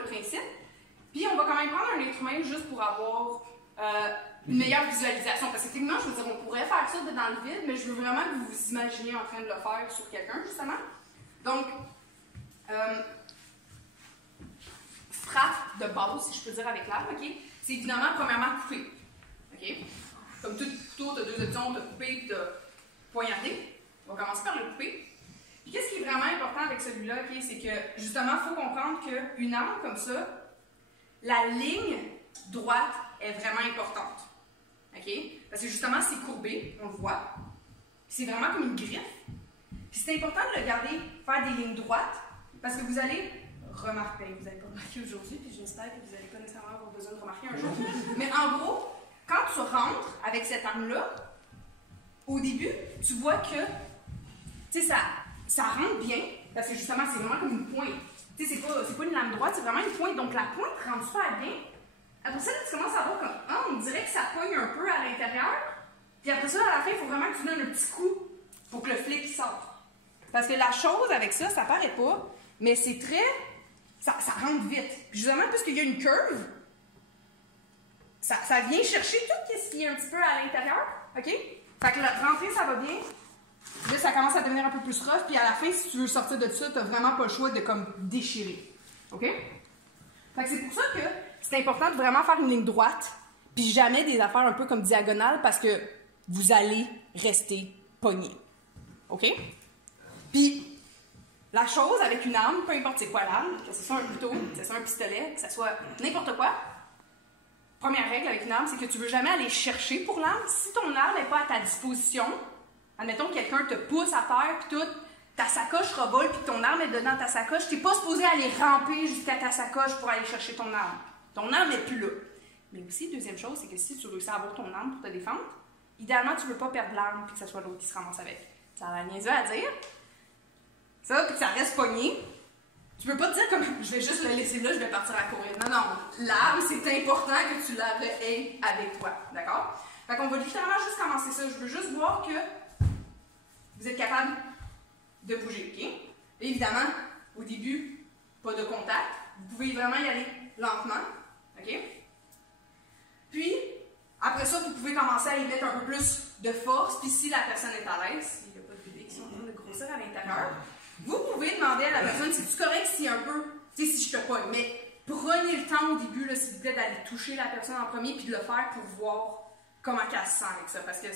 le principe. Puis on va quand même prendre un être humain juste pour avoir une meilleure visualisation. Parce que techniquement, je veux dire, on pourrait faire ça dans le vide, mais je veux vraiment que vous vous imaginiez en train de le faire sur quelqu'un, justement. Donc, frappe de base, si je peux dire avec l'arme, ok? C'est évidemment, premièrement, couper. Ok? Comme tout couteau, tu as deux options, tu as coupé et tu as poignardé. On va commencer par le couper. Puis qu'est-ce qui est vraiment important avec celui-là, okay? C'est que, justement, il faut comprendre qu'une arme comme ça, la ligne droite est vraiment importante. OK? Parce que justement, c'est courbé, on le voit. C'est vraiment comme une griffe. Puis c'est important de le garder, faire des lignes droites, parce que vous allez remarquer, vous n'avez pas remarqué aujourd'hui, puis j'espère que vous n'allez pas nécessairement avoir besoin de remarquer un jour. Mais en gros, quand tu rentres avec cette arme-là, au début, tu vois que, tu sais, ça rentre bien, parce que justement, c'est vraiment comme une pointe. Tu sais, c'est pas une lame droite, c'est vraiment une pointe. Donc la pointe rentre super bien. Après ça, là, tu commences à voir comme, on dirait que ça pogne un peu à l'intérieur. Puis après ça, à la fin, il faut vraiment que tu donnes un petit coup pour que le flic sorte. Parce que la chose avec ça, ça paraît pas, mais c'est très... Ça rentre vite. Puis justement, puisqu'il y a une curve, ça vient chercher tout ce qui est un petit peu à l'intérieur. OK? Fait que la rentrée, ça va bien. Là, ça commence à devenir un peu plus rough, puis à la fin, si tu veux sortir de ça, t'as vraiment pas le choix de comme déchirer. OK? Fait que c'est pour ça que c'est important de vraiment faire une ligne droite, puis jamais des affaires un peu comme diagonales, parce que vous allez rester pogné. OK? Puis, la chose avec une arme, peu importe c'est quoi l'arme, que ce soit un couteau, que ce soit un pistolet, que ce soit n'importe quoi, première règle avec une arme, c'est que tu veux jamais aller chercher pour l'arme. Si ton arme n'est pas à ta disposition, admettons que quelqu'un te pousse à terre, puis tout, ta sacoche revole, puis ton arme est dedans ta sacoche, tu n'es pas supposé aller ramper jusqu'à ta sacoche pour aller chercher ton arme. Ton arme n'est plus là. Mais aussi, deuxième chose, c'est que si tu réussis à avoir ton arme pour te défendre, idéalement, tu ne veux pas perdre l'arme puis que ce soit l'autre qui se ramasse avec. Ça a la niaiseux à dire. Ça, puis que ça reste pogné. Tu peux pas te dire comme je vais juste le laisser là, je vais partir à courir. Non, non. L'arme, c'est important que tu la aies avec toi. D'accord? Fait qu'on va littéralement juste commencer ça. Je veux juste voir que vous êtes capable de bouger. OK? Et évidemment, au début, pas de contact. Vous pouvez vraiment y aller lentement. OK? Puis, après ça, vous pouvez commencer à y mettre un peu plus de force. Puis si la personne est à l'aise, s'il n'y a pas de bébé qui sont en train de grossir à l'intérieur, vous pouvez demander à la personne, c'est-tu correct si un peu, tu sais, si je te pogne, mais prenez le temps au début, s'il vous plaît, d'aller toucher la personne en premier puis de le faire pour voir comment elle se sent avec ça. Parce que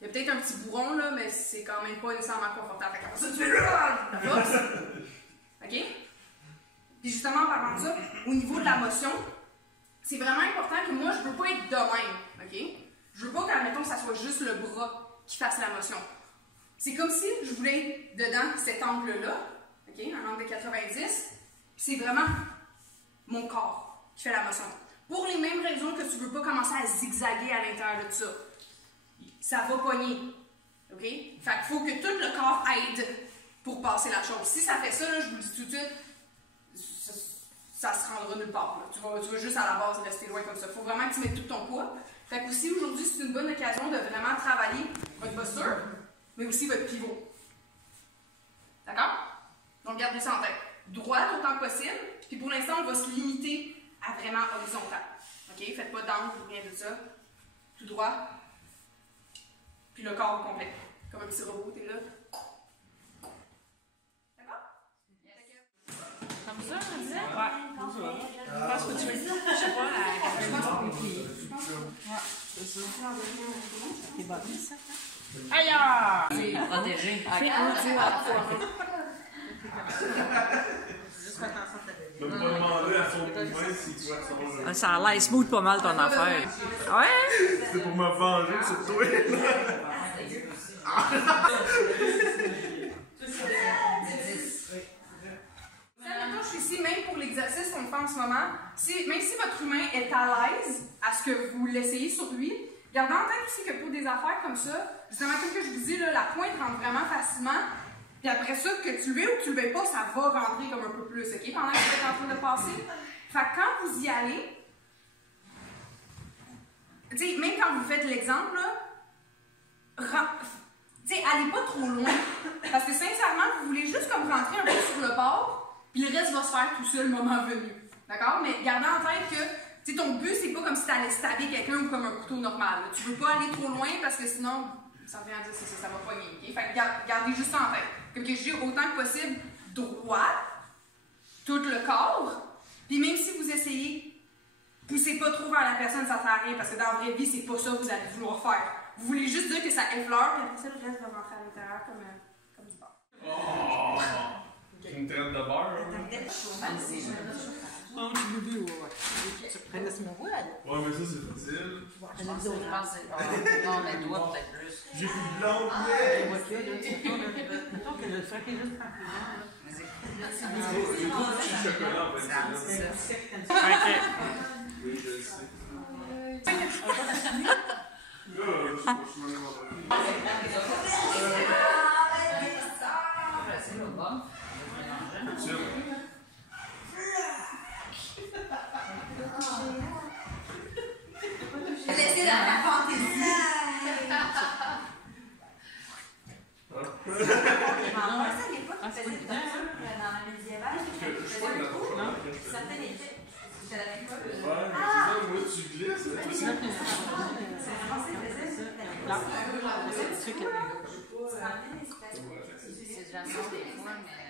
il y a peut-être un petit bourron, là, mais c'est quand même pas nécessairement confortable. Fait qu'après ça, tu fais la force. OK? Puis justement, en parlant de ça, au niveau de la motion, c'est vraiment important que moi, je veux pas être de même. OK? Je veux pas qu'admettons que ça soit juste le bras qui fasse la motion. C'est comme si je voulais être dedans cet angle-là, OK? Un angle de 90. C'est vraiment mon corps qui fait la motion. Pour les mêmes raisons que tu veux pas commencer à zigzaguer à l'intérieur de ça. Ça va pogner. OK? Fait qu'il faut que tout le corps aide pour passer la chose. Si ça fait ça, là, je vous le dis tout de suite, ça se rendra nulle part. Là. Tu vas juste à la base rester loin comme ça. Il faut vraiment que tu mettes tout ton poids. Fait que aussi, aujourd'hui, c'est une bonne occasion de vraiment travailler votre posture, mais aussi votre pivot. D'accord? Donc, gardez ça en tête. Droite autant que possible. Puis pour l'instant, on va se limiter à vraiment horizontal. OK? Faites pas d'angle ou rien de ça. Tout droit. Puis le corps au complet. Comme un petit robot, t'es là. D'accord? Comme ça, on disait? Ouais. Je pense que tu veux dire. Je sais pas, je pense qu'on peut plier. Ouais, c'est ça. C'est bon, ça. Aïe! C'est protégé. C'est audio à juste faire attention à ta ne pas demander à son cousin si toi ça va. Ça a l'air smooth pas mal ton affaire. Ouais? C'est pour me venger sur toi. Maintenant, je suis ici même pour l'exercice qu'on fait en ce moment. Même si votre humain est à l'aise à ce que vous l'essayez sur lui, gardez en tête aussi que pour des affaires comme ça, justement, comme que je vous dis, là, la pointe rentre vraiment facilement. Puis après ça, que tu le veuilles ou que tu le veuilles pas, ça va rentrer comme un peu plus, OK? Pendant que vous êtes en train de passer. Fait que quand vous y allez, tu sais, même quand vous faites l'exemple, là, tu sais, allez pas trop loin. Parce que sincèrement, vous voulez juste comme rentrer un peu sur le bord, puis le reste va se faire tout seul le moment venu. D'accord? Mais gardez en tête que tu sais, ton but, c'est pas comme si tu allais stabber quelqu'un ou comme un couteau normal. Là. Tu veux pas aller trop loin parce que sinon, ça revient à dire ça va pogner. Okay? Fait que gardez juste ça en tête. Comme que je dis, autant que possible, droit, tout le corps. Puis même si vous essayez, poussez pas trop vers la personne, ça sert à rien parce que dans la vraie vie, c'est pas ça que vous allez vouloir faire. Vous voulez juste dire que ça effleure, puis après ça, le reste va rentrer à l'intérieur comme du beurre. Oh! Une traite de beurre. Oh, tu veux bien, ouais. Tu prenais ce mot, là. Ouais, mais ça, c'est facile. Je pense que non, mais toi, peut-être plus. J'ai plus de blonde. Mettons que le frappé juste en plus. J'ai trop de petits chocolats, en fait. OK. Oui, je le sais. Là, je sais pas, je suis Laissez la fantaisie. Ça, à l'époque, ils faisaient des peintures dans la médiévale. Certaines étaient. Je l'avais pas. Ouais, mais c'est ça, moi, tu glisses. C'est français, faisait. Là, c'est sûr que. C'est C'est déjà ça des fois, mais.